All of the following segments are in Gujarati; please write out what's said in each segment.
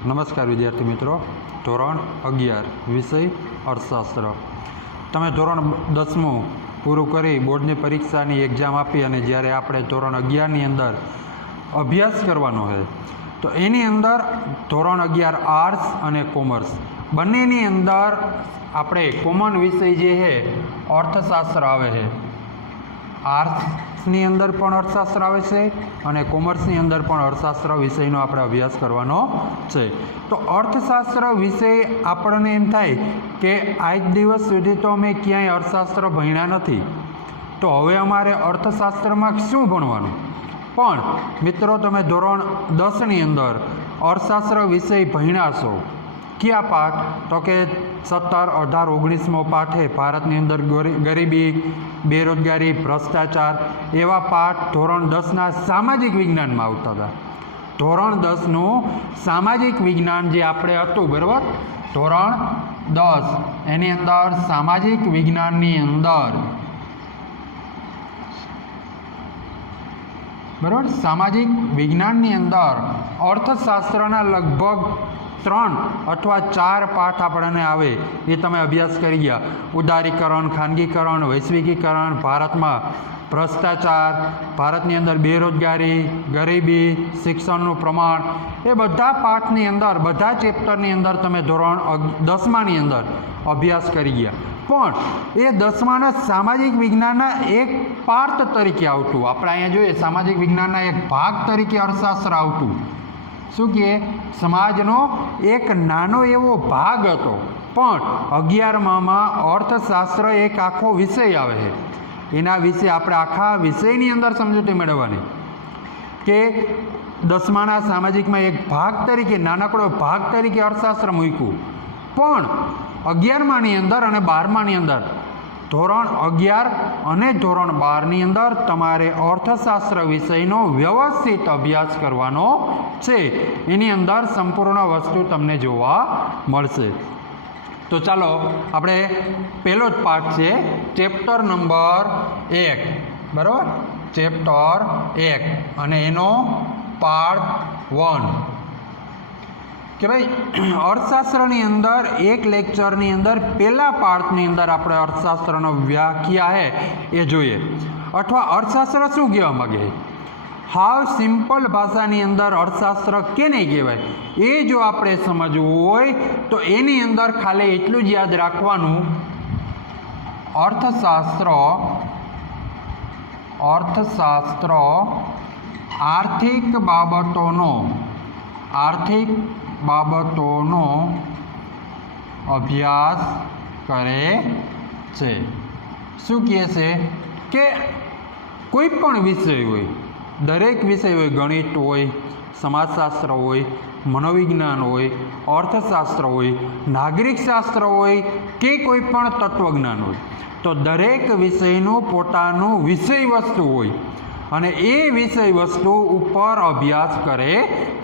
નમસ્કાર વિદ્યાર્થી મિત્રો, ધોરણ 11 વિષય અર્થશાસ્ત્ર. તમે ધોરણ 10મું પૂરું કરી બોર્ડની પરીક્ષાની એક્ઝામ આપી અને જ્યારે આપણે ધોરણ 11ની અંદર અભ્યાસ કરવાનો છે તો એની અંદર ધોરણ 11 આર્ટ્સ અને કોમર્સ બંનેની અંદર આપણે કોમન વિષય જે છે અર્થશાસ્ત્ર આવે છે. આર્ટ્સની અંદર પણ અર્થશાસ્ત્ર આવે છે અને કોમર્સની અંદર પણ અર્થશાસ્ત્ર વિષયનો આપણે અભ્યાસ કરવાનો છે. તો અર્થશાસ્ત્ર વિષય આપણને એમ થાય કે આજ દિવસ સુધી તો અમે ક્યાંય અર્થશાસ્ત્ર ભણ્યા નથી, તો હવે અમારે અર્થશાસ્ત્રમાં શું ભણવાનું? પણ મિત્રો, તમે ધોરણ 10ની અંદર અર્થશાસ્ત્ર વિષય ભણ્યા છો. કયા પાઠ? તો કે 17, 18, 19મો પાઠ છે ભારતની અંદર ગરીબી, બેરોજગારી, ભ્રષ્ટાચાર, એવા પાઠ ધોરણ 10ના સામાજિક વિજ્ઞાનમાં આવતા હતા. ધોરણ 10નું સામાજિક વિજ્ઞાન જે આપણે હતું, બરાબર, ધોરણ 10 એની અંદર સામાજિક વિજ્ઞાનની અંદર, બરાબર, સામાજિક વિજ્ઞાનની અંદર અર્થશાસ્ત્રના લગભગ 3 અથવા 4 પાઠ આપણને આવે એ તમે અભ્યાસ કરી ગયા. ઉદારીકરણ, ખાનગીકરણ, વૈશ્વિકીકરણ, ભારતમાં ભ્રષ્ટાચાર, ભારતની અંદર બેરોજગારી, ગરીબી, શિક્ષણનું પ્રમાણ, એ બધા પાઠની અંદર, બધા ચેપ્ટરની અંદર તમે ધોરણ 10માની અંદર અભ્યાસ કરી ગયા. પણ એ 10માના સામાજિક વિજ્ઞાનના એક પાર્ટ તરીકે આવતું, આપણે અહીંયા જોઈએ સામાજિક વિજ્ઞાનના એક ભાગ તરીકે અર્થશાસ્ત્ર આવતું. શું કહે? સમાજનો એક નાનો એવો ભાગ હતો. પણ 11મામાં અર્થશાસ્ત્ર એક આખો વિષય આવે છે. એના વિશે આપણે આખા વિષયની અંદર સમજૂતી મેળવવાની કે 10માના સામાજિકમાં એક ભાગ તરીકે, નાનકડો ભાગ તરીકે અર્થશાસ્ત્ર મૂક્યું. પણ 11માની અંદર અને 12માની અંદર, ધોરણ 11 અને ધોરણ 12ની અંદર તમારે અર્થશાસ્ત્ર વિષયનો વ્યવસ્થિત અભ્યાસ કરવાનો છે. એની અંદર સંપૂર્ણ વસ્તુ તમને જોવા મળશે. તો ચાલો આપણે પહેલો જ પાઠ છે, ચેપ્ટર નંબર 1, બરાબર, ચેપ્ટર 1 અને એનો પાર્ટ 1 કે ભાઈ અર્થશાસ્ત્રની અંદર એક લેક્ચરની અંદર પહેલા પાર્ટની અંદર આપણે અર્થશાસ્ત્રનો વ્યાખ્યા છે એ જોઈએ, અથવા અર્થશાસ્ત્ર શું કહેવા માગે. હાવ સિમ્પલ ભાષાની અંદર અર્થશાસ્ત્ર કેને કહેવાય એ જો આપણે સમજવું હોય તો એની અંદર ખાલી એટલું જ યાદ રાખવાનું, અર્થશાસ્ત્ર આર્થિક બાબતોનો અભ્યાસ કરે છે. શું કહે છે કે કોઈ પણ વિષય હોય, દરેક વિષય હોય, ગણિત હોય, સમાજશાસ્ત્ર હોય, મનોવિજ્ઞાન હોય, અર્થશાસ્ત્ર હોય, નાગરિક શાસ્ત્ર હોય કે કોઈ પણ તત્વજ્ઞાન હોય, તો દરેક વિષયનું પોતાનું વિષય વસ્તુ હોય અને એ વિષય વસ્તુ ઉપર અભ્યાસ કરે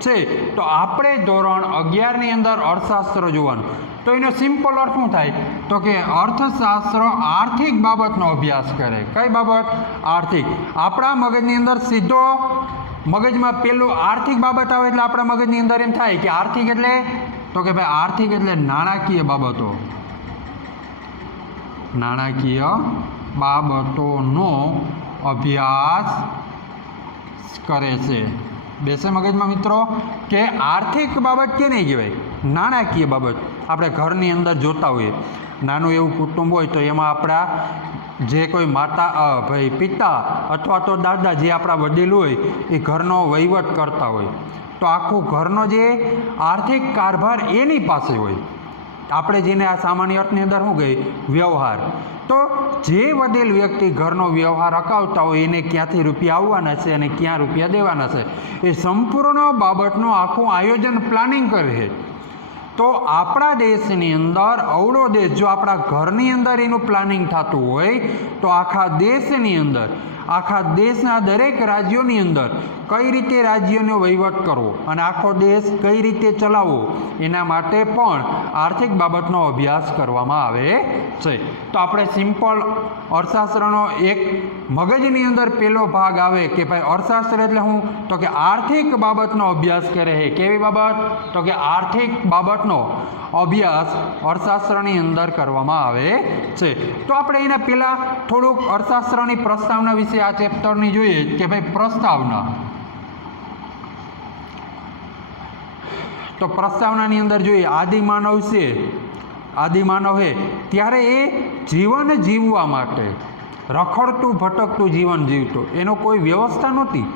છે. તો આપણે ધોરણ 11ની અંદર અર્થશાસ્ત્ર જોવાનું, તો એનો સિમ્પલ અર્થ શું થાય? તો કે અર્થશાસ્ત્ર આર્થિક બાબતનો અભ્યાસ કરે. કઈ બાબત? આર્થિક. આપણા મગજની અંદર સીધો મગજમાં પેલું આર્થિક બાબત આવે એટલે આપણા મગજની અંદર એમ થાય કે આર્થિક એટલે, તો કે ભાઈ આર્થિક એટલે નાણાકીય બાબતો, નાણાકીય બાબતોનો અભ્યાસ કરે છે. બેસે મગજમાં મિત્રો કે આર્થિક બાબત કે નહીં કહેવાય? નાણાકીય બાબત. આપણે ઘરની અંદર જોતા હોઈએ, નાનું એવું કુટુંબ હોય તો એમાં આપણા જે કોઈ માતા, ભાઈ પિતા અથવા તો દાદા, જે આપણા વડીલ હોય એ ઘરનો વહીવટ કરતા હોય, તો આખું ઘરનો જે આર્થિક કારભાર એની પાસે હોય. આપણે જેને આ સામાન્ય અર્થની અંદર શું કહીએ? વ્યવહાર. તો જે વડીલ વ્યક્તિ ઘરનો વ્યવહાર અકાવતા હોય એને ક્યાંથી રૂપિયા આવવાના છે અને ક્યાં રૂપિયા દેવાના છે એ સંપૂર્ણ બાબતનું આખું આયોજન, પ્લાનિંગ કરે છે. તો આપણા દેશની અંદર, અવળો દેશ, જો આપણા ઘરની અંદર એનું પ્લાનિંગ થતું હોય તો આખા દેશની અંદર, આખા દેશના દરેક રાજ્યોની અંદર કઈ રીતે રાજ્યનો વહીવટ કરવો અને આખો દેશ કઈ રીતે ચલાવવો એના માટે પણ આર્થિક બાબતનો અભ્યાસ કરવામાં આવે છે. તો આપણે સિમ્પલ અર્થશાસ્ત્રનો એક મગજની અંદર પહેલો ભાગ આવે કે ભાઈ અર્થશાસ્ત્ર એટલે હું, તો કે આર્થિક બાબતનો અભ્યાસ કરે છે. કેવી બાબત? તો કે આર્થિક બાબતનો અભ્યાસ અર્થશાસ્ત્રની અંદર કરવામાં આવે છે. તો આપણે એના પહેલાં થોડુંક અર્થશાસ્ત્રની પ્રસ્તાવના વિશે આ ચેપ્ટરની જોઈએ કે ભાઈ પ્રસ્તાવના. તો પ્રસ્તાવનાની અંદર જોઈએ આદિમાનવ છે, આદિમાનવ છે ત્યારે એ જીવન જીવવા માટે રખડતું ભટકતું જીવન જીવતો, એનો કોઈ વ્યવસ્થા નહોતી.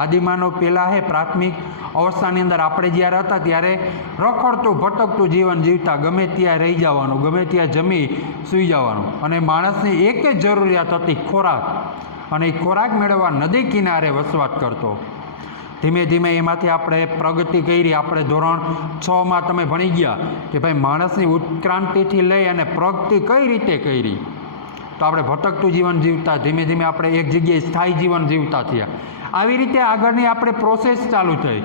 આદિમાનવ પહેલાં છે પ્રાથમિક અવસ્થાની અંદર આપણે જ્યારે હતા ત્યારે રખડતું ભટકતું જીવન જીવતા, ગમે ત્યાં રહી જવાનું, ગમે ત્યાં જમી સૂઈ જવાનું, અને માણસની એક જ જરૂરિયાત હતી ખોરાક, અને એ ખોરાક મેળવવા નદી કિનારે વસવાટ કરતો. ધીમે ધીમે એમાંથી આપણે પ્રગતિ કરી. આપણે ધોરણ 6માં તમે ભણી ગયા કે ભાઈ માણસની ઉત્ક્રાંતિથી લઈ અને પ્રગતિ કઈ રીતે કરી. તો આપણે ભટકતું જીવન જીવતા, ધીમે ધીમે આપણે એક જગ્યાએ સ્થાયી જીવન જીવતા થયા. આવી રીતે આગળની આપણે પ્રોસેસ ચાલુ થઈ.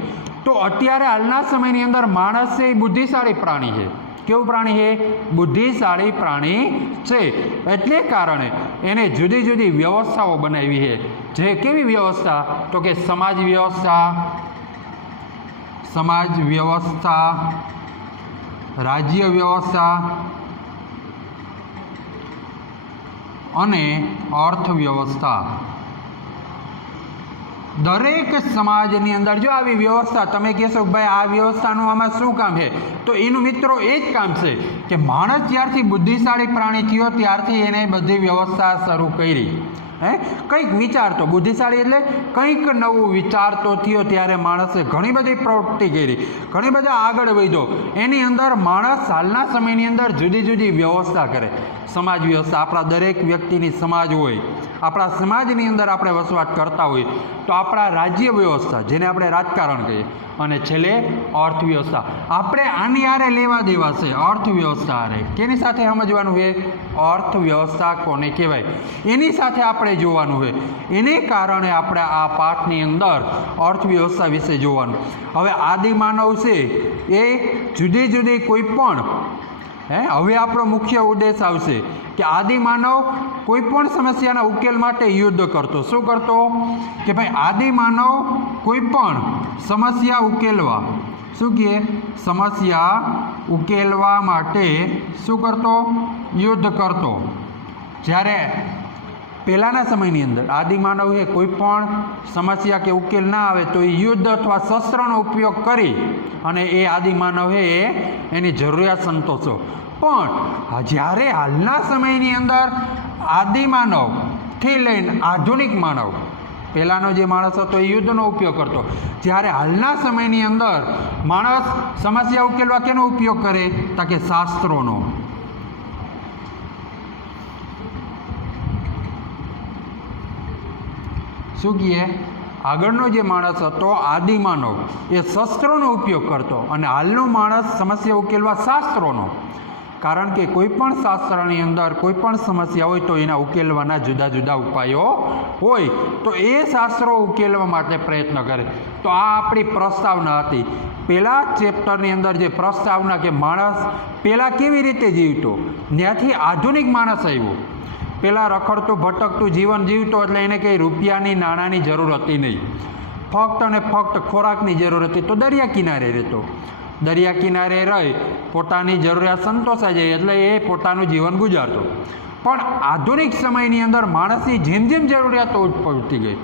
તો અત્યારે હાલના સમયની અંદર માણસ છે એ બુદ્ધિશાળી પ્રાણી છે. કેવું પ્રાણી છે? બુદ્ધિશાળી પ્રાણી છે. એટલે કારણે એને જુદી જુદી વ્યવસ્થાઓ બનાવી છે. જે કેવી વ્યવસ્થા? તો કે સમાજ વ્યવસ્થા, રાજ્ય વ્યવસ્થા અને અર્થવ્યવસ્થા. દરેક સમાજની અંદર જો આવી વ્યવસ્થા, તમે કહેશો ભાઈ આ વ્યવસ્થાનું આમાં શું કામ છે? તો એનું મિત્રો એ જ કામ છે કે માણસ જ્યારથી બુદ્ધિશાળી પ્રાણી થયો ત્યારથી એને બધી વ્યવસ્થા શરૂ કરી. કંઈક વિચારતો, બુદ્ધિશાળી એટલે કંઈક નવું વિચારતો થયો ત્યારે માણસે ઘણી બધી પ્રવૃત્તિ કરી, ઘણી બધા આગળ વધ્યો. એની અંદર માણસ હાલના સમયની અંદર જુદી જુદી વ્યવસ્થા કરે. સમાજ વ્યવસ્થા, આપણા દરેક વ્યક્તિની સમાજ હોય, આપણા સમાજની અંદર આપણે વસવાટ કરતા હોય તો આપણા રાજ્ય વ્યવસ્થા, જેને આપણે રાજકારણ કહીએ, અને છેલ્લે અર્થવ્યવસ્થા. આપણે આની આરે લેવા દેવા છે અર્થવ્યવસ્થા આરે. કેની સાથે સમજવાનું છે? અર્થવ્યવસ્થા કોને કહેવાય એની સાથે આપણે જોવાનું છે. એને કારણે આપણે આ પાઠની અંદર અર્થવ્યવસ્થા વિશે જોવાનું. હવે આદિમાનવ છે એ જુદી જુદી કોઈ પણ હવે આપણો મુખ્ય ઉદ્દેશ આવશે કે આદિમાનવ કોઈ પણ સમસ્યાના ઉકેલ માટે યુદ્ધ કરતો. શું કરતો? કે ભાઈ આદિમાનવ કોઈ પણ સમસ્યા ઉકેલવા, શું કહે? સમસ્યા ઉકેલવા માટે શું કરતો? યુદ્ધ કરતો. જ્યારે પહેલાંના સમયની અંદર આદિમાનવ એ કોઈ પણ સમસ્યા કે ઉકેલ ના આવે તો એ યુદ્ધ અથવા શસ્ત્રનો ઉપયોગ કરી અને એ આદિમાનવ એની જરૂરિયાત સંતોષો. પણ જ્યારે હાલના સમયની અંદર આદિમાનવથી લઈને આધુનિક માનવ, પહેલાંનો જે માણસ હતો એ યુદ્ધનો ઉપયોગ કરતો, જ્યારે હાલના સમયની અંદર માણસ સમસ્યા ઉકેલવા કેનો ઉપયોગ કરે? તો કે શાસ્ત્રોનો. શું કહે? આગળનો જે માણસ હતો આદિમાનવ એ શસ્ત્રોનો ઉપયોગ કરતો અને હાલનો માણસ સમસ્યા ઉકેલવા શાસ્ત્રોનો. કારણ કે કોઈ પણ શાસ્ત્રની અંદર કોઈ પણ સમસ્યા હોય તો એના ઉકેલવાના જુદા જુદા ઉપાયો હોય, તો એ શાસ્ત્રો ઉકેલવા માટે પ્રયત્ન કરે. તો આ આપણી પ્રસ્તાવના હતી. પહેલાં ચેપ્ટરની અંદર જે પ્રસ્તાવના કે માણસ પહેલાં કેવી રીતે જીવતો, ત્યાંથી આધુનિક માણસ આવ્યો. પહેલાં રખડતું ભટકતું જીવન જીવતો એટલે એને કંઈ રૂપિયાની નાણાંની જરૂર હતી નહીં, ફક્ત અને ફક્ત ખોરાકની જરૂર હતી. તો દરિયા કિનારે રહેતો, દરિયા કિનારે રહી પોતાની જરૂરિયાત સંતોષાઈ જાય એટલે એ પોતાનું જીવન ગુજારતો. પણ આધુનિક સમયની અંદર માણસની જેમ જેમ જરૂરિયાતો ઉઠતી ગઈ,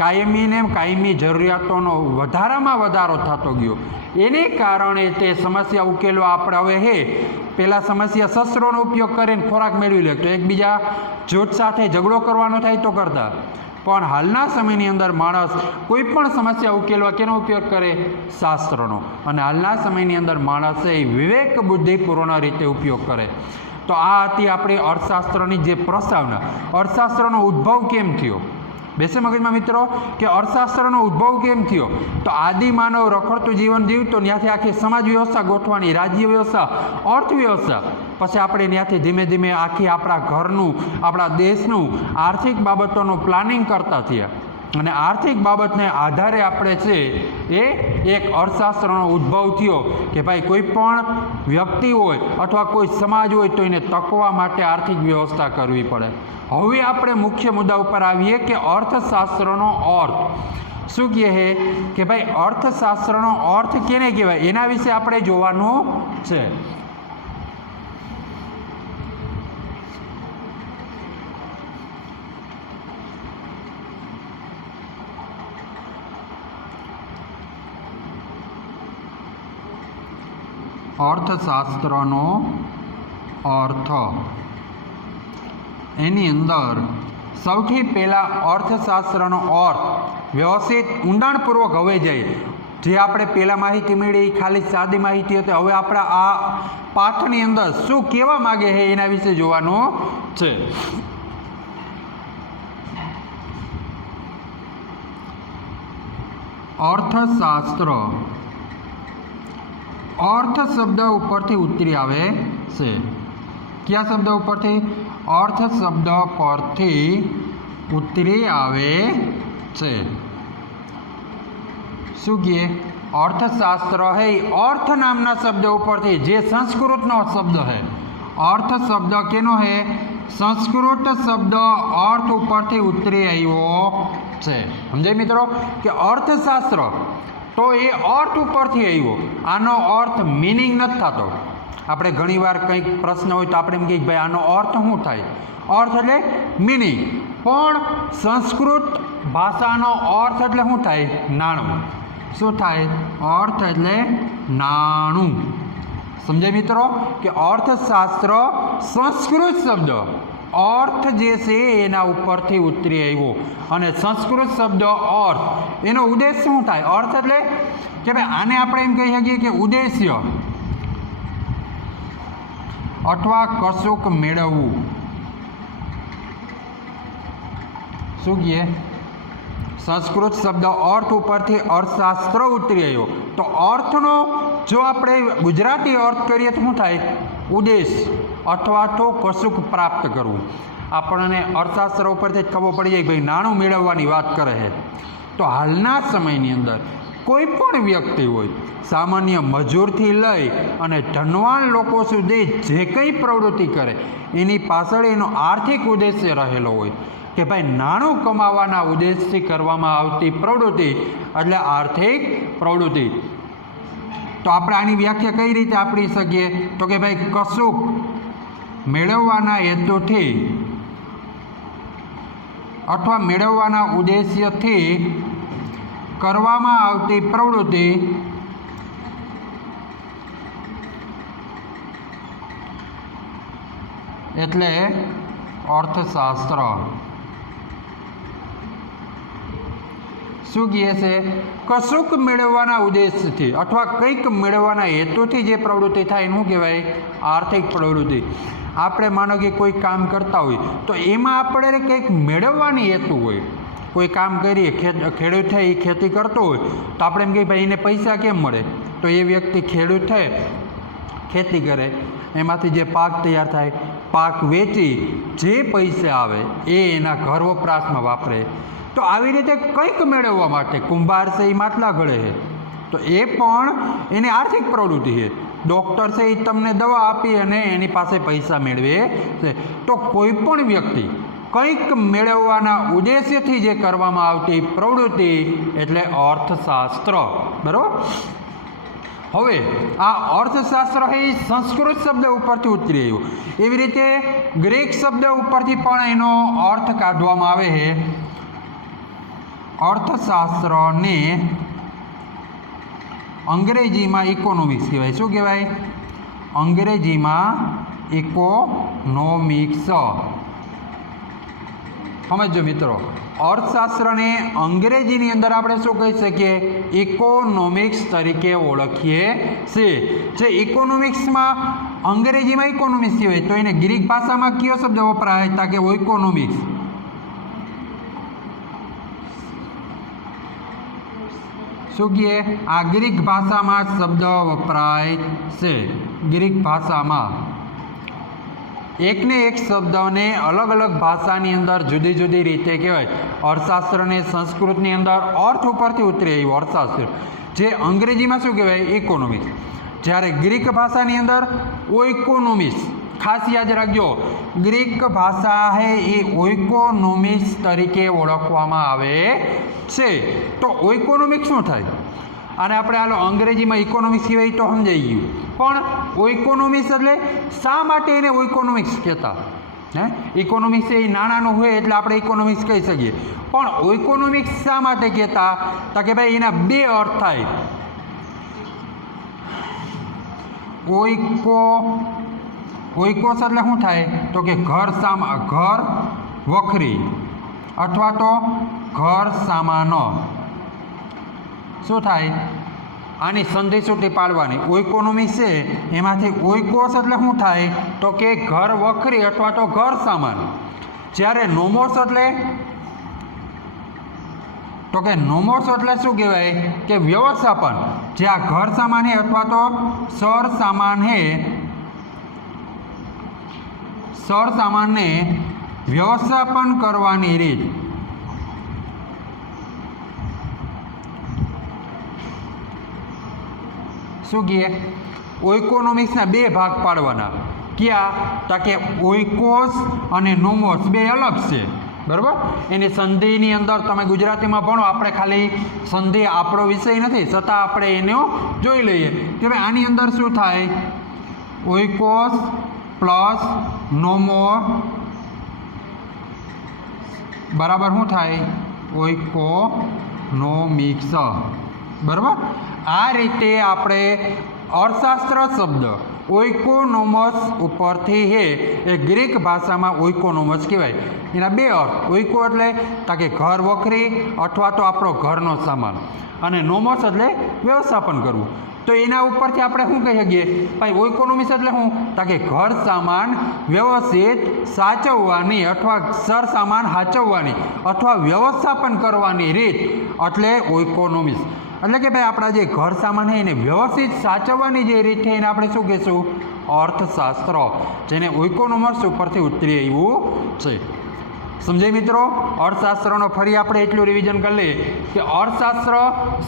કાયમી જરૂરિયાતોનો વધારામાં વધારો થતો ગયો. એને કારણે તે સમસ્યા ઉકેલવા આપણે હવે પહેલાં સમસ્યા શસ્ત્રોનો ઉપયોગ કરીને ખોરાક મેળવી લે તો એકબીજા જૂથ સાથે ઝઘડો કરવાનો થાય તો કરતા. પણ હાલના સમયની અંદર માણસ કોઈ પણ સમસ્યા ઉકેલવા કેનો ઉપયોગ કરે? શાસ્ત્રોનો. અને હાલના સમયની અંદર માણસે વિવેક બુદ્ધિપૂર્ણ રીતે ઉપયોગ કરે. તો આ હતી આપણી અર્થશાસ્ત્રની જે પ્રસ્તાવના. અર્થશાસ્ત્રનો ઉદ્ભવ કેમ થયો? બેસે મગજમાં મિત્રો કે અર્થશાસ્ત્રનો ઉદ્ભવ કેમ થયો? તો આદિમાનવ રખડતું જીવન જીવતો, ત્યાંથી આખી સમાજ વ્યવસ્થા ગોઠવાની, રાજ્ય વ્યવસ્થા, અર્થવ્યવસ્થા. પછી આપણે ત્યાંથી ધીમે ધીમે આખી આપણા ઘરનું, આપણા દેશનું આર્થિક બાબતોનું પ્લાનિંગ કરતા થયા. અને આર્થિક બાબતને આધારે આપણે છે એ એક અર્થશાસ્ત્રનો ઉદ્ભવ થયો કે ભાઈ કોઈ પણ વ્યક્તિ હોય અથવા કોઈ સમાજ હોય તો એને ટકવા માટે આર્થિક વ્યવસ્થા કરવી પડે. હવે આપણે મુખ્ય મુદ્દા ઉપર આવીએ કે અર્થશાસ્ત્રનો અર્થ શું કહે છે કે ભાઈ અર્થશાસ્ત્રનો અર્થ કેને કહેવાય એના વિશે આપણે જોવાનું છે. અર્થશાસ્ત્રનો અર્થ એની અંદર સૌથી પહેલાં અર્થશાસ્ત્રનો અર્થ વ્યવસ્થિત ઊંડાણપૂર્વક હવે જાય. જે આપણે પહેલાં માહિતી મળી ખાલી સાદી માહિતી હતી, હવે આપણે આ પાઠની અંદર શું કહેવા માગે છે એના વિશે જોવાનું છે. અર્થશાસ્ત્ર અર્થ શબ્દ ઉપરથી ઉતરી આવે છે. કયા શબ્દ ઉપરથી? અર્થ શબ્દ પરથી ઉતરી આવે છે. શું કહે? અર્થશાસ્ત્ર હે અર્થ નામના શબ્દ ઉપરથી, જે સંસ્કૃતનો શબ્દ है. અર્થ શબ્દ કેનો है? સંસ્કૃત શબ્દ અર્થ ઉપરથી ઉતરી આવ્યો છે. સમજાય મિત્રો કે અર્થશાસ્ત્ર તો એ અર્થ ઉપરથી આવ્યો. આનો અર્થ મિનિંગ નથી થતો. આપણે ઘણીવાર કંઈક પ્રશ્ન હોય તો આપણે એમ કહીએ ભાઈ આનો અર્થ શું થાય? અર્થ એટલે મિનિંગ. પણ સંસ્કૃત ભાષાનો અર્થ એટલે શું થાય? નાણું. શું થાય? અર્થ એટલે નાણું. સમજાય મિત્રો કે અર્થશાસ્ત્ર સંસ્કૃત શબ્દ અર્થ જે છે એના ઉપરથી ઉતરી આવ્યો. અને સંસ્કૃત શબ્દ અર્થ એનો ઉદ્દેશ શું થાય? અર્થ એટલે કે ભાઈ આને આપણે એમ કહી શકીએ કે ઉદ્દેશ્ય અથવા કશુંક મેળવવું. શું કહે? સંસ્કૃત શબ્દ અર્થ ઉપરથી અર્થશાસ્ત્ર ઉતરી આવ્યો. તો અર્થનો જો આપણે ગુજરાતી અર્થ કરીએ તો શું થાય? ઉદ્દેશ અથવા તો કશુંક પ્રાપ્ત કરવું. આપણને અર્થશાસ્ત્ર ઉપરથી જ ખબર પડી જાય ભાઈ નાણું મેળવવાની વાત કરે છે. તો હાલના સમયની અંદર કોઈ પણ વ્યક્તિ હોય, સામાન્ય મજૂરથી લઈ અને ધનવાન લોકો સુધી જે કંઈ પ્રવૃત્તિ કરે એની પાછળ એનો આર્થિક ઉદ્દેશ્ય રહેલો હોય કે ભાઈ નાણું કમાવાના ઉદ્દેશથી કરવામાં આવતી પ્રવૃત્તિ એટલે આર્થિક પ્રવૃત્તિ. તો આપણે આની વ્યાખ્યા કઈ રીતે આપી શકીએ? તો કે ભાઈ કશુંક મેળવવાના હેતુથી અથવા મેળવવાના ઉદ્દેશ્યથી કરવામાં આવતી પ્રવૃત્તિ એટલે અર્થશાસ્ત્ર. શું કહે છે? કશુંક મેળવવાના ઉદ્દેશથી અથવા કંઈક મેળવવાના હેતુથી જે પ્રવૃત્તિ થાય એનું કહેવાય આર્થિક પ્રવૃત્તિ. આપણે માનો કે કોઈ કામ કરતા હોય તો એમાં આપણે કંઈક મેળવવાની હેતુ હોય. કોઈ કામ કરીએ, ખેડૂત છે એ ખેતી કરતો હોય તો આપણે એમ કહીએ ભાઈ એને પૈસા કેમ મળે? તો એ વ્યક્તિ ખેડૂત છે, ખેતી કરે, એમાંથી જે પાક તૈયાર થાય, પાક વેચી જે પૈસા આવે એ એના ઘર વપરાશમાં વાપરે. તો આવી રીતે કંઈક મેળવવા માટે કુંભાર છે એ માટલા ઘડે છે તો એ પણ એની આર્થિક પ્રવૃત્તિ છે. ડૉક્ટર છે એ તમને દવા આપી અને એની પાસે પૈસા મેળવે છે. તો કોઈ પણ વ્યક્તિ કંઈક મેળવવાના ઉદ્દેશ્યથી જે કરવામાં આવતી પ્રવૃત્તિ એટલે અર્થશાસ્ત્ર. બરાબર? હવે આ અર્થશાસ્ત્ર એ સંસ્કૃત શબ્દ ઉપરથી ઉતરી આવ્યું. એવી રીતે ગ્રીક શબ્દ ઉપરથી પણ એનો અર્થ કાઢવામાં આવે છે. અર્થશાસ્ત્રને અંગ્રેજીમાં ઇકોનોમિક્સ કહેવાય. શું કહેવાય? અંગ્રેજીમાં ઇકોનોમિક્સ. સમજો મિત્રો, અર્થશાસ્ત્રને અંગ્રેજીની અંદર આપણે શું કહી શકીએ? ઇકોનોમિક્સ તરીકે ઓળખીએ છીએ. જે ઇકોનોમિક્સમાં અંગ્રેજીમાં ઇકોનોમિક્સ કહેવાય તો એને ગ્રીક ભાષામાં કયો શબ્દ વપરાય? તા કે ઇકોનોમિક્સ. શું કહે? આ ગ્રીક ભાષામાં શબ્દ વપરાય છે. ગ્રીક ભાષામાં એકને એક શબ્દને અલગ અલગ ભાષાની અંદર જુદી જુદી રીતે કહેવાય. અર્થશાસ્ત્રને સંસ્કૃતની અંદર અર્થ ઉપરથી ઉતરી આવ્યું અર્થશાસ્ત્ર, જે અંગ્રેજીમાં શું કહેવાય? ઇકોનોમિક્સ. જ્યારે ગ્રીક ભાષાની અંદર ઓઇકોનોમિક્સ, ખાસ યાદ રાખજો, ગ્રીક ભાષા હે એ ઓઇકોનોમિક્સ તરીકે ઓળખવામાં આવે છે. તો ઓઇકોનોમિક્સ શું થાય? અને આપણે હાલો અંગ્રેજીમાં ઇકોનોમિક્સ કહેવાય તો સમજાઈ ગયું, પણ ઓઇકોનોમિક્સ એટલે શા માટે એને ઓઇકોનોમિક્સ કહેતા? ઇકોનોમિક્સ એ નાણાંનું હોય એટલે આપણે ઇકોનોમિક્સ કહી શકીએ, પણ ઓઇકોનોમિક્સ શા માટે કહેતા? તો કે ભાઈ એના બે અર્થ થાય. ઓઇકોસ એટલે શું થાય? તો કે ઘર વખરી અથવા તો ઘર સામાન. શું થાય? આની સંધિ છૂટી પાડવાની. ઓઇકોનોમિક્સ છે એમાંથી ઓઇકોસ એટલે શું થાય? તો કે ઘર વખરી અથવા તો ઘર સામાન. જ્યારે નોમોસ એટલે શું કહેવાય? કે વ્યવસ્થાપન. જે આ ઘર સામાન હે અથવા તો સર સામાનને વ્યવસ્થાપન કરવાની રીત. શું કહે? ઓઇકોનોમિક્સના બે ભાગ પાડવાના. ક્યાં? તો કે ઓઇકોસ અને નોમોસ બે અલગ છે, બરાબર? એની સંધિની અંદર તમે ગુજરાતીમાં ભણો, આપણે ખાલી સંધિ આપણો વિષય નથી, છતાં આપણે એનો જોઈ લઈએ કે ભાઈ આની અંદર શું થાય? ઓઇકોસ પ્લસ નોમો બરાબર શું થાય? ઓઇકોનોમિક્સ. બરાબર? આ રીતે આપણે અર્થશાસ્ત્ર શબ્દ ઓઇકોનોમસ ઉપરથી હે એ ગ્રીક ભાષામાં ઓઇકોનોમસ કહેવાય. એના બે અર્થ. ઓઇકો એટલે કે ઘર વખરી અથવા તો આપણો ઘરનો સામાન, અને નોમસ એટલે વ્યવસ્થાપન કરવું. તો એના ઉપરથી આપણે શું કહી શકીએ? ભાઈ ઓઇકોનોમિક્સ એટલે શું? તો કે ઘર સામાન વ્યવસ્થિત સાચવવાની અથવા સર સામાન સાચવવાની અથવા વ્યવસ્થાપન કરવાની રીત એટલે ઓઇકોનોમિક્સ. એટલે કે ભાઈ આપણા જે ઘર સામાન છે એને વ્યવસ્થિત સાચવવાની જે રીત છે એને આપણે શું કહીશું? અર્થશાસ્ત્ર, જેને ઓઇકોનોમિક્સ ઉપરથી ઉતરી આવ્યું છે. સમજાય મિત્રો? અર્થશાસ્ત્રનો ફરી આપણે એટલું રિવિઝન કરી લઈએ કે અર્થશાસ્ત્ર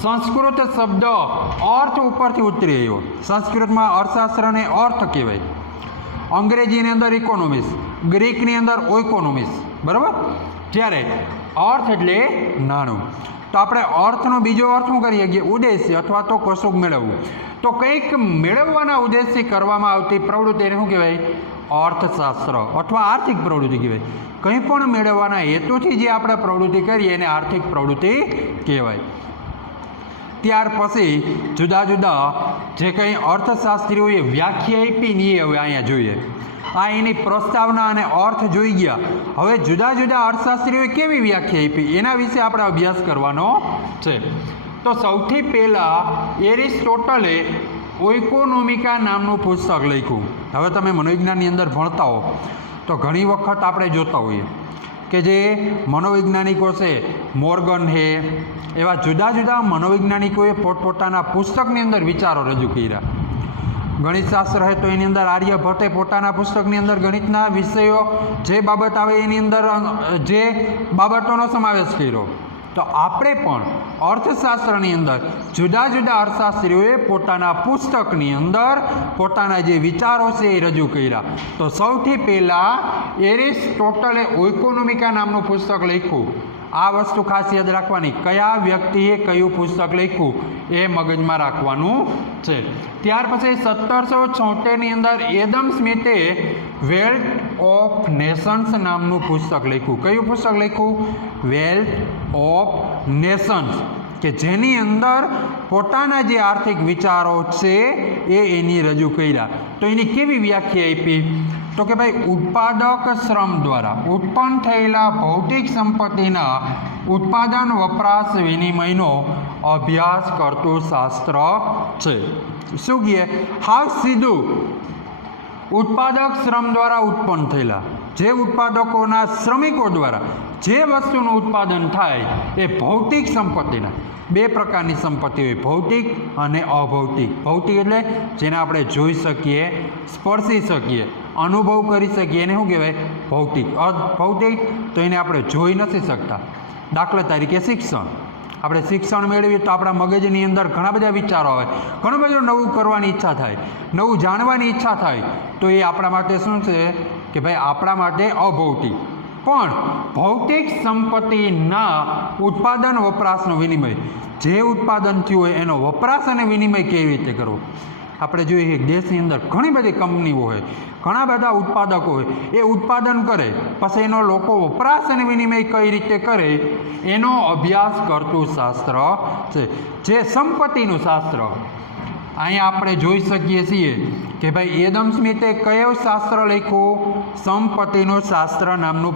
સંસ્કૃત શબ્દ અર્થ ઉપરથી ઉતરી આવ્યો. સંસ્કૃતમાં અર્થશાસ્ત્રને અર્થ કહેવાય, અંગ્રેજીની અંદર ઇકોનોમિક્સ, ગ્રીકની અંદર ઓઇકોનોમિક્સ. બરાબર? જ્યારે અર્થ એટલે નાણું. તો આપણે અર્થનો બીજો અર્થ શું કરીએ? ઉદ્દેશ્ય અથવા તો કશુંક મેળવવું. તો કંઈક મેળવવાના ઉદ્દેશથી કરવામાં આવતી પ્રવૃત્તિ એને શું કહેવાય? અર્થશાસ્ત્ર અથવા આર્થિક પ્રવૃત્તિ કહેવાય. કંઈ પણ મેળવવાના હેતુથી જે આપણે પ્રવૃત્તિ કરીએ એને આર્થિક પ્રવૃત્તિ કહેવાય. ત્યાર પછી જુદા જુદા જે કંઈ અર્થશાસ્ત્રીઓએ વ્યાખ્યા આપી ને એ હવે અહીંયા જોઈએ. આ એની પ્રસ્તાવના અને અર્થ જોઈ ગયા. હવે જુદા જુદા અર્થશાસ્ત્રીઓએ કેવી વ્યાખ્યા આપી એના વિશે આપણે અભ્યાસ કરવાનો છે. તો સૌથી પહેલાં એરિસ્ટોટલે ઓઇકોનોમિકા નામનું પુસ્તક લખ્યું. હવે તમે મનોવિજ્ઞાનની અંદર ભણતા હો તો ઘણી વખત આપણે જોતા હોઈએ કે જે મનોવૈજ્ઞાનિકો છે, મોર્ગન છે, એવા જુદા જુદા મનોવૈજ્ઞાનિકોએ પોતપોતાના પુસ્તકની અંદર વિચારો રજૂ કર્યા. ગણિતશાસ્ત્ર છે તો એની અંદર આર્યભટ્ટે પોતાના પુસ્તકની અંદર ગણિતના વિષયો જે બાબત આવે એની અંદર જે બાબતોનો સમાવેશ કર્યો. તો આપણે પણ અર્થશાસ્ત્રની અંદર જુદા જુદા અર્થશાસ્ત્રીઓએ પોતાના પુસ્તકની અંદર પોતાના જે વિચારો છે એ રજૂ કર્યા. તો સૌથી પહેલાં એરિસ્ટોટલે ઓઇકોનોમિકા નામનું પુસ્તક લખ્યું. આ વસ્તુ ખાસ યાદ રાખવાની, કયા વ્યક્તિએ કયું પુસ્તક લખ્યું એ મગજમાં રાખવાનું છે. ત્યાર પછી 1776ની અંદર એડમ સ્મિથે વેલ્થ ઓફ નેશન્સ નામનું પુસ્તક લખ્યું. કયું પુસ્તક લખ્યું? વેલ્થ ઓફ નેશન્સ, કે જેની અંદર પોતાના જે આર્થિક વિચારો છે એ એની રજૂ કર્યા. તો એની કેવી વ્યાખ્યા આપી? તો કે ભાઈ ઉત્પાદક શ્રમ દ્વારા ઉત્પન્ન થયેલા ભૌતિક સંપત્તિના ઉત્પાદન વપરાશ વિનિમયનો અભ્યાસ કરતું શાસ્ત્ર છે. શું કહે? હાવ સીધું ઉત્પાદક શ્રમ દ્વારા ઉત્પન્ન થયેલા, જે ઉત્પાદકોના શ્રમિકો દ્વારા જે વસ્તુનું ઉત્પાદન થાય એ ભૌતિક સંપત્તિના, બે પ્રકારની સંપત્તિ હોય, ભૌતિક અને અભૌતિક. ભૌતિક એટલે જેને આપણે જોઈ શકીએ, સ્પર્શી શકીએ, અનુભવ કરી શકીએ, એને શું કહેવાય? ભૌતિક. અભૌતિક તો એને આપણે જોઈ નથી શકતા. દાખલા તરીકે શિક્ષણ. આપણે શિક્ષણ મેળવીએ તો આપણા મગજની અંદર ઘણા બધા વિચારો આવે, ઘણું બધું નવું કરવાની ઈચ્છા થાય, નવું જાણવાની ઈચ્છા થાય, તો એ આપણા માટે શું છે કે ભાઈ આપણા માટે અભૌતિક. પણ ભૌતિક સંપત્તિના ઉત્પાદન વપરાશનો વિનિમય, જે ઉત્પાદન થયું હોય એનો વપરાશ અને વિનિમય કેવી રીતે કરવો. આપણે જોઈએ કે દેશની અંદર ઘણી બધી કંપનીઓ હોય, ઘણા બધા ઉત્પાદકો હોય, એ ઉત્પાદન કરે પછી એનો લોકો વપરાશ અને વિનિમય કઈ રીતે કરે એનો અભ્યાસ કરતું શાસ્ત્ર છે, જે સંપત્તિનું શાસ્ત્ર. અહીંયા આપણે જોઈ શકીએ છીએ કે ભાઈ એડમ સ્મિથે કયું શાસ્ત્ર લખ્યું? સંપત્તિનું શાસ્ત્ર નામનું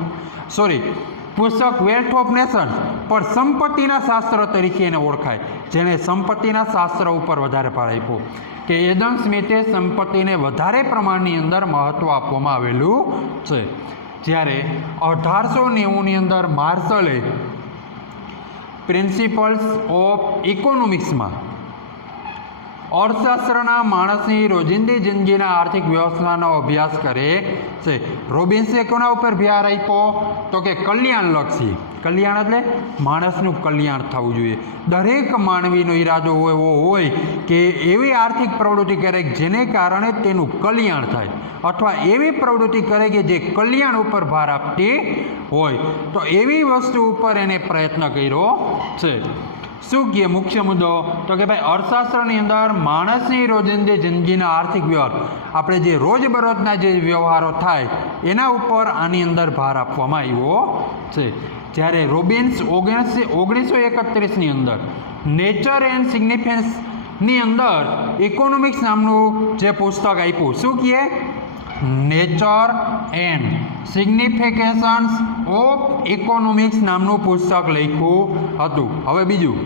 પુસ્તક વેલ્થ ઓફ નેશન, પણ સંપત્તિના શાસ્ત્ર તરીકે એને ઓળખાય, જેણે સંપત્તિના શાસ્ત્ર ઉપર વધારે ભાર આપ્યો. કે એડમ સ્મિથે સંપત્તિને વધારે પ્રમાણની અંદર મહત્ત્વ આપવામાં આવેલું છે. જ્યારે 1890ની અંદર માર્શલે પ્રિન્સિપલ્સ ઓફ ઇકોનોમિક્સમાં અર્થશાસ્ત્રના માણસની રોજિંદી જિંદગીના આર્થિક વ્યવસ્થાનો અભ્યાસ કરે છે. રોબિન્સે કોના ઉપર ભાર આપ્યો? તો કે કલ્યાણલક્ષી. કલ્યાણ એટલે માણસનું કલ્યાણ થવું જોઈએ. દરેક માનવીનો ઈરાદો હોય કે એવી આર્થિક પ્રવૃત્તિ કરે જેને કારણે તેનું કલ્યાણ થાય, અથવા એવી પ્રવૃત્તિ કરે કે જે કલ્યાણ ઉપર ભાર આપતી હોય. તો એવી વસ્તુ ઉપર એને પ્રયત્ન કર્યો છે. શું કહે મુખ્ય મુદ્દો? તો કે ભાઈ અર્થશાસ્ત્રની અંદર માણસની રોજિંદી જિંદગીના આર્થિક વ્યવહાર, આપણે જે રોજબરોજના જે વ્યવહારો થાય એના ઉપર આની અંદર ભાર આપવામાં આવ્યો છે. જ્યારે રોબિન્સ 1931ની અંદર નેચર એન્ડ સિગ્નિફિકન્સની અંદર ઇકોનોમિક્સ નામનું જે પુસ્તક આપ્યું, શું કહે? નેચર એન્ડ સિગ્નિફિકેશન્સ ઓફ ઇકોનોમિક્સ નામનું પુસ્તક લખ્યું હતું. હવે બીજું,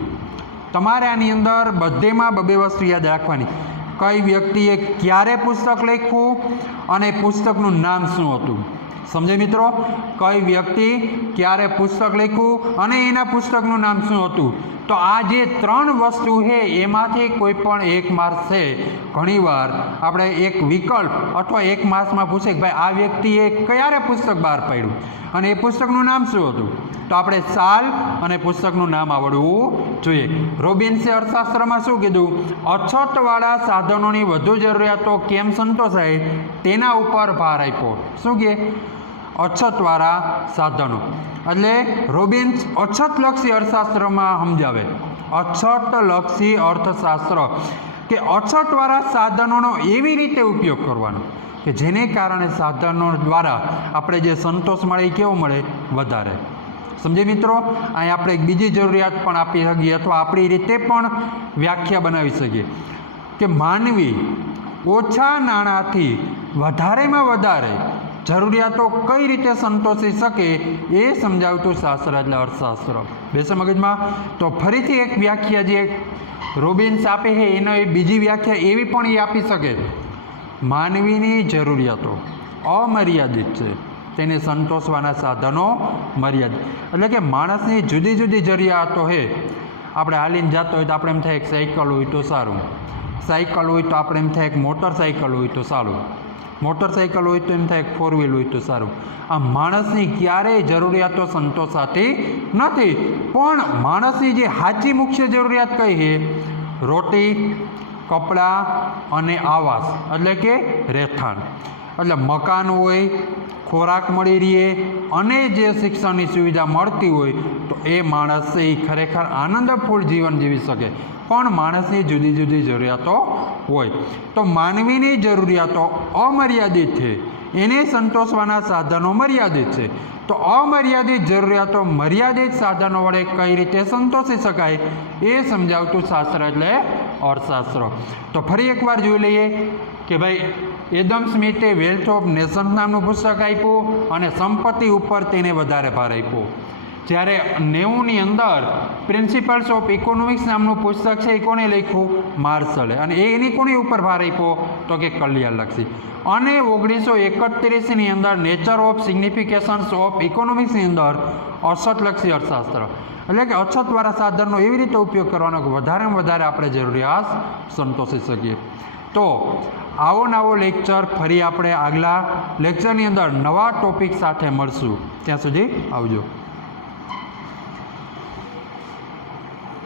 તમારે આની અંદર બધેમાં બે વસ્તુ યાદ રાખવાની. કઈ વ્યક્તિએ ક્યારે પુસ્તક લખ્યું અને પુસ્તકનું નામ શું હતું. સમજે મિત્રો? કઈ વ્યક્તિ ક્યારે પુસ્તક લખ્યું અને એના પુસ્તકનું નામ શું હતું. તો આ જે ત્રણ વસ્તુ છે એમાંથી કોઈ પણ એક માર્ક્સ છે. ઘણીવાર આપણે એક વિકલ્પ અથવા એક માર્ક્સમાં પૂછે કે ભાઈ આ વ્યક્તિએ ક્યારે પુસ્તક બહાર પાડ્યું અને એ પુસ્તકનું નામ શું હતું, તો આપણે સાલ અને પુસ્તકનું નામ આવડવું જોઈએ. રોબિન્સે અર્થશાસ્ત્રમાં શું કીધું? અછતવાળા સાધનોની વધુ જરૂરિયાતો કેમ સંતોષાય તેના ઉપર ભાર આપ્યો. શું કહે? અછતવાળા સાધનો. એટલે રોબિન્સ અછતલક્ષી અર્થશાસ્ત્રમાં સમજાવે. અછતલક્ષી અર્થશાસ્ત્ર કે અછતવાળા સાધનોનો એવી રીતે ઉપયોગ કરવાનો કે જેને કારણે સાધનો દ્વારા આપણે જે સંતોષ મળે એ કેવો મળે? વધારે. સમજે મિત્રો? અહીં આપણે એક બીજી જરૂરિયાત પણ આપી શકીએ અથવા આપણી રીતે પણ વ્યાખ્યા બનાવી શકીએ કે માનવી ઓછા નાણાંથી વધારેમાં વધારે જરૂરિયાતો કઈ રીતે સંતોષી શકે એ સમજાવતું શાસ્ત્ર એટલે અર્થશાસ્ત્ર. બેસે મગજમાં? તો ફરીથી એક વ્યાખ્યા જે રોબિન્સ આપે છે એનો એ બીજી વ્યાખ્યા એવી પણ એ આપી શકે, માનવીની જરૂરિયાતો અમર્યાદિત છે, તેને સંતોષવાના સાધનો મર્યાદિત. એટલે કે માણસની જુદી જુદી જરૂરિયાતો છે. આપણે હાલીને જતો હોય તો આપણે એમ થાય એક સાયકલ હોય તો સારું, સાયકલ હોય તો આપણે એમ થાય એક મોટરસાયકલ હોય તો સારું, મોટરસાયકલ હોય તો એમ થાય એક ફોર વ્હીલ હોય તો સારું. આ માણસની ક્યારેય જરૂરિયાતો સંતોષાતી નથી. પણ માણસની જે સાચી મુખ્ય જરૂરિયાત કઈ છે? રોટી, કપડાં અને આવાસ, એટલે કે રહેઠાણ. એટલે મકાન હોય, ખોરાક મળી રહે અને જે શિક્ષણની સુવિધા મળતી હોય તો એ માણસ એ ખરેખર આનંદપૂર્ણ જીવન જીવી શકે. પણ માણસની જુદી જુદી જરૂરિયાતો હોય. તો માનવીની જરૂરિયાતો અમર્યાદિત છે, એને સંતોષવાના સાધનો મર્યાદિત છે. તો અમર્યાદિત જરૂરિયાતો મર્યાદિત સાધનો વડે કઈ રીતે સંતોષી શકાય એ સમજાવતું શાસ્ત્ર એટલે અર્થશાસ્ત્ર. તો ફરી એકવાર જોઈ લઈએ કે ભાઈ એડમ સ્મિથે વેલ્થ ઓફ નેશન્સ નામનું પુસ્તક આપ્યું અને સંપત્તિ ઉપર તેને વધારે ભાર આપ્યો. જ્યારે 90ની અંદર પ્રિન્સિપલ્સ ઓફ ઇકોનોમિક્સ નામનું પુસ્તક છે એ કોને લખ્યું? માર્શલે. અને એની કોની ઉપર ભાર આપ્યો? તો કે કલ્યાણલક્ષી. અને 1931ની અંદર નેચર ઓફ સિગ્નિફિકેશન્સ ઓફ ઇકોનોમિક્સની અંદર અછતલક્ષી અર્થશાસ્ત્ર. એટલે કે અછતવાળા સાધનનો એવી રીતે ઉપયોગ કરવાનો કે વધારેમાં વધારે આપણે જરૂરિયાત સંતોષી શકીએ. તો આવો નવો લેક્ચર ફરી આપણે આગલા લેક્ચરની અંદર નવા ટોપિક સાથે મળશું. ત્યાં સુધી આવજો.